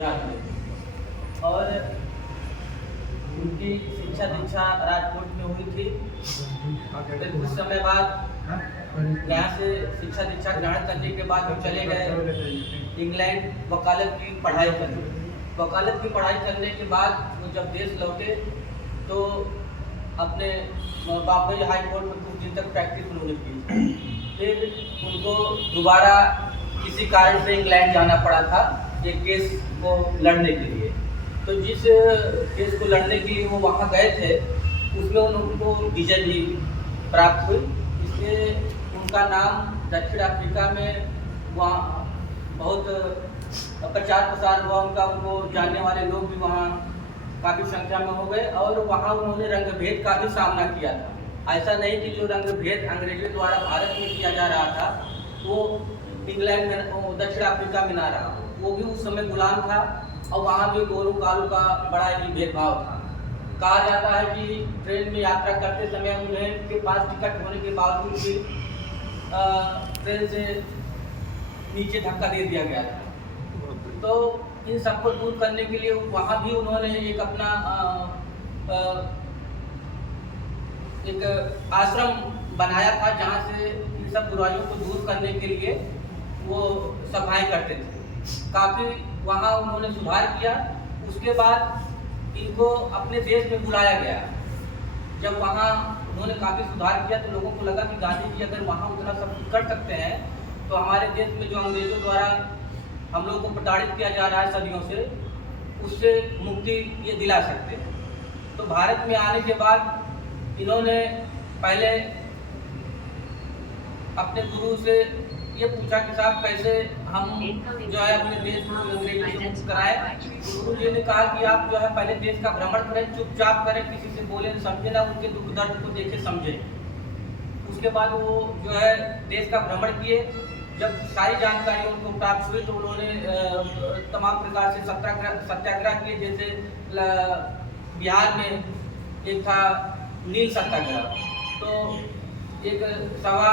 और उनकी शिक्षा दीक्षा राजकोट में हुई थी। फिर कुछ समय बाद यहाँ से शिक्षा दीक्षा ग्रहण करने के बाद वो चले गए इंग्लैंड वकालत की पढ़ाई करने। वकालत की पढ़ाई करने के बाद वो जब देश लौटे तो अपने बॉम्बे हाई कोर्ट में कुछ दिन तक प्रैक्टिस उन्होंने की। फिर उनको दोबारा किसी कारण से इंग्लैंड जाना पड़ा था एक केस को लड़ने के लिए। तो जिस केस को लड़ने के लिए वो वहाँ गए थे उसमें उनको विजय भी प्राप्त हुई। इसलिए उनका नाम दक्षिण अफ्रीका में वहाँ बहुत प्रचार प्रसार हुआ उनका। उनको जानने वाले लोग भी वहाँ काफ़ी संख्या में हो गए और वहाँ उन्होंने रंगभेद का भी सामना किया था। ऐसा नहीं कि जो रंगभेद अंग्रेजों द्वारा भारत में किया जा रहा था वो इंग्लैंड में दक्षिण अफ्रीका में ना रहा। वो भी उस समय गुलाम था और वहाँ भी गोरू कालू का बड़ा ही भेदभाव था। कहा जाता है कि ट्रेन में यात्रा करते समय उन्हें के पास टिकट होने के बावजूद भी ट्रेन से नीचे धक्का दे दिया गया था। तो इन सबको दूर करने के लिए वहाँ भी उन्होंने एक अपना एक आश्रम बनाया था जहाँ से इन सब बुराइयों को दूर करने के लिए वो सभाएं करते थे। काफ़ी वहाँ उन्होंने सुधार किया। उसके बाद इनको अपने देश में बुलाया गया। जब वहाँ उन्होंने काफ़ी सुधार किया तो लोगों को लगा कि गांधी जी अगर वहाँ उतना सब कुछ कर सकते हैं तो हमारे देश में जो अंग्रेजों द्वारा हम लोगों को प्रताड़ित किया जा रहा है सदियों से, उससे मुक्ति ये दिला सकते हैं। तो भारत में आने के बाद इन्होंने पहले अपने गुरु से ये पूछा कि साहब कैसे हम जो है अपने देश को अंग्रेजों से मुक्त कराएं। गुरु जी ने कहा कि आप जो है पहले देश का भ्रमण करें, चुपचाप करें, किसी से बोले समझे ना, उनके दुख दर्द को देखे समझे। उसके बाद वो जो है देश का भ्रमण किए। जब सारी जानकारी उनको प्राप्त हुई तो उन्होंने तमाम प्रकार से सत्याग्रह किए। जैसे बिहार में एक था नील सत्याग्रह। तो एक सभा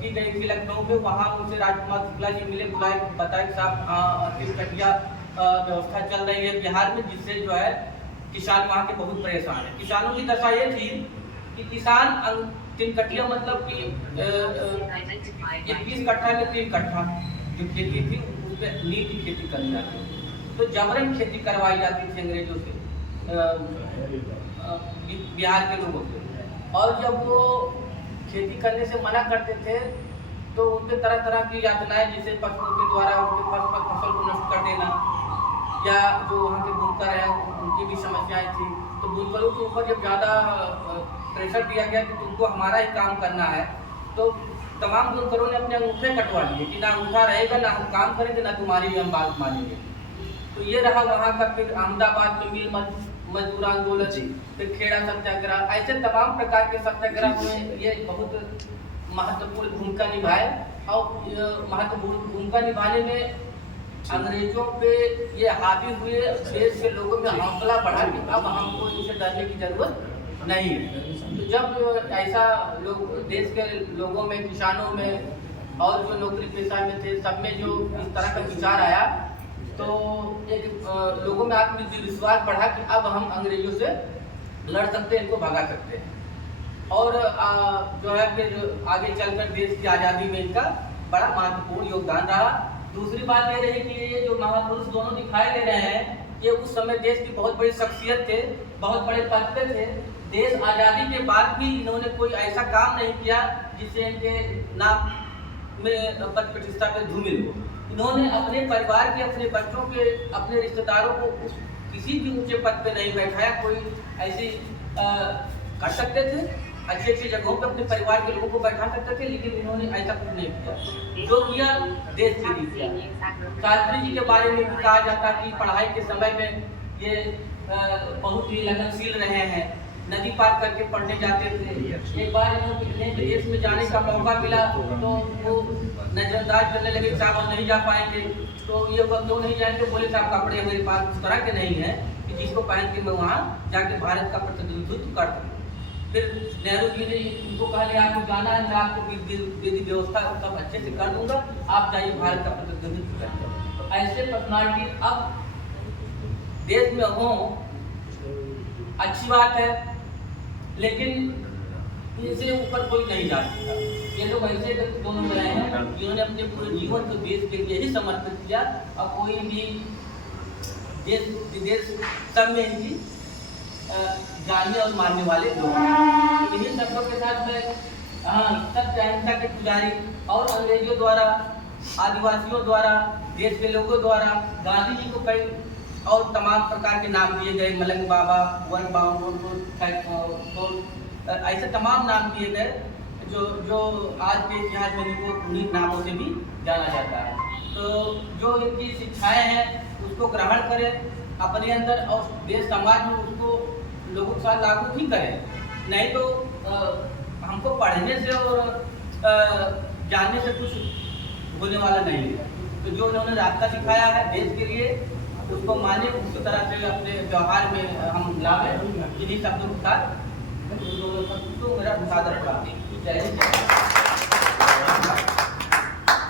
की गई थी लखनऊ में। वहाँ उनसे राजकुमार शुक्ला जी मिले, बुलाए, बताया कि साहब इस घटिया व्यवस्था चल रही है बिहार में जिससे जो है किसान वहाँ के बहुत परेशान है। किसानों की दशा ये थी कि किसान 3 कट्टिया मतलब कि 21 कट्ठा में 3 कट्ठा जो खेती थी उस पर नील की खेती करनी जाती थी। तो जबरन खेती करवाई जाती थी अंग्रेजों से बिहार के लोगों से। और जब वो खेती करने से मना करते थे तो उन पर तरह तरह की यातनाएं, जैसे पशुओं के द्वारा उनके फसल को नष्ट कर देना, या जो वहाँ के बुनकर हैं उनकी भी समस्याएं थी। तो बुनकरों के ऊपर जब ज़्यादा प्रेशर दिया गया कि तुमको हमारा ही काम करना है, तो तमाम बुनकरों ने अपने अंगूठे कटवा लिए कि ना अंगूठा रहेगा, ना हम काम करेंगे, ना तुम्हारी भी हम बात मानेंगे। तो ये रहा वहाँ का। फिर अहमदाबाद में मिल मजदूर आंदोलन, फिर खेड़ा सत्याग्रह, ऐसे तमाम प्रकार के सत्याग्रह में ये बहुत महत्वपूर्ण भूमिका निभाए। और महत्वपूर्ण भूमिका निभाने में अंग्रेजों पे ये हावी हुए, देश के लोगों में हौसला बढ़ा कि अब हमको इनसे डरने की जरूरत नहीं है। तो जब ऐसा लोग देश के लोगों में, किसानों में और जो नौकरी पेशा में थे सब में जो इस तरह का विचार आया तो एक लोगों में आत्मविश्वास बढ़ा कि अब हम अंग्रेजों से लड़ सकते हैं, इनको भगा सकते हैं। और जो है फिर आगे चलकर देश की आज़ादी में इनका बड़ा महत्वपूर्ण योगदान रहा। दूसरी बात ये रही कि ये जो महापुरुष दोनों दिखाई दे रहे हैं ये उस समय देश की बहुत बड़ी शख्सियत थे, बहुत बड़े पद पे थे। देश आज़ादी के बाद भी इन्होंने कोई ऐसा काम नहीं किया जिससे इनके नाम में पद प्रतिष्ठा पे धूमिल हो। इन्होंने अपने परिवार के, अपने बच्चों के, अपने रिश्तेदारों को किसी भी ऊंचे पद पे नहीं बैठाया। कोई ऐसी कर सकते थे, अच्छी अच्छी जगहों पे अपने परिवार के लोगों को बैठा सकते थे, लेकिन इन्होंने ऐसा कुछ नहीं किया। जो किया देश के लिए किया। शास्त्री जी के बारे में भी कहा जाता है कि पढ़ाई के समय में ये बहुत ही लगनशील रहे हैं, नदी पार करके पढ़ने जाते थे। एक बार इन्हें विदेश में जाने का मौका मिला तो वो नजरअंदाज करने लगे, साहब हम नहीं जा पाएंगे। तो ये वक्त क्यों नहीं जाएंगे, बोले साहब कपड़े मेरे पास उस तरह के नहीं है कि जिसको पहन के मैं वहाँ जाके भारत का प्रतिनिधित्व कर दूँ। फिर नेहरू जी ने उनको कहा आपको जाना है, मैं आपको विधि व्यवस्था सब अच्छे से कर दूंगा, आप जाइए भारत का प्रतिनिधित्व करेंगे। ऐसे पर्सनालिटी अब देश में हो, अच्छी बात है, लेकिन इनसे ऊपर कोई नहीं जा सकता। ये लोग ऐसे दोनों रहे हैं जिन्होंने अपने पूरे जीवन को देश के लिए ही समर्पित किया, और कोई भी देश विदेश सब में इनकी जानने और मानने वाले लोग हैं। तो इन्हीं शब्दों के साथ मैं सत्य अहिंसा के पुजारी और अंग्रेजों द्वारा, आदिवासियों द्वारा, देश के लोगों द्वारा गांधी जी को कई और तमाम प्रकार के नाम दिए गए, मलंग बाबा, वन बाउंड, ऐसे तमाम नाम दिए गए जो आज के इतिहास में इनको उन्हीं नामों से भी जाना जाता है। तो जो इनकी शिक्षाएं हैं उसको ग्रहण करें अपने अंदर, और देश समाज में उसको लोगों के साथ लागू भी करें। नहीं तो हमको पढ़ने से और जानने से कुछ होने वाला नहीं है। तो जो उन्होंने रास्ता दिखाया है देश के लिए, उसको माने, उसी तरह से अपने व्यवहार में हम लावें। इन्हीं शब्दों के साथ तो मेरा सादर प्राप्ति।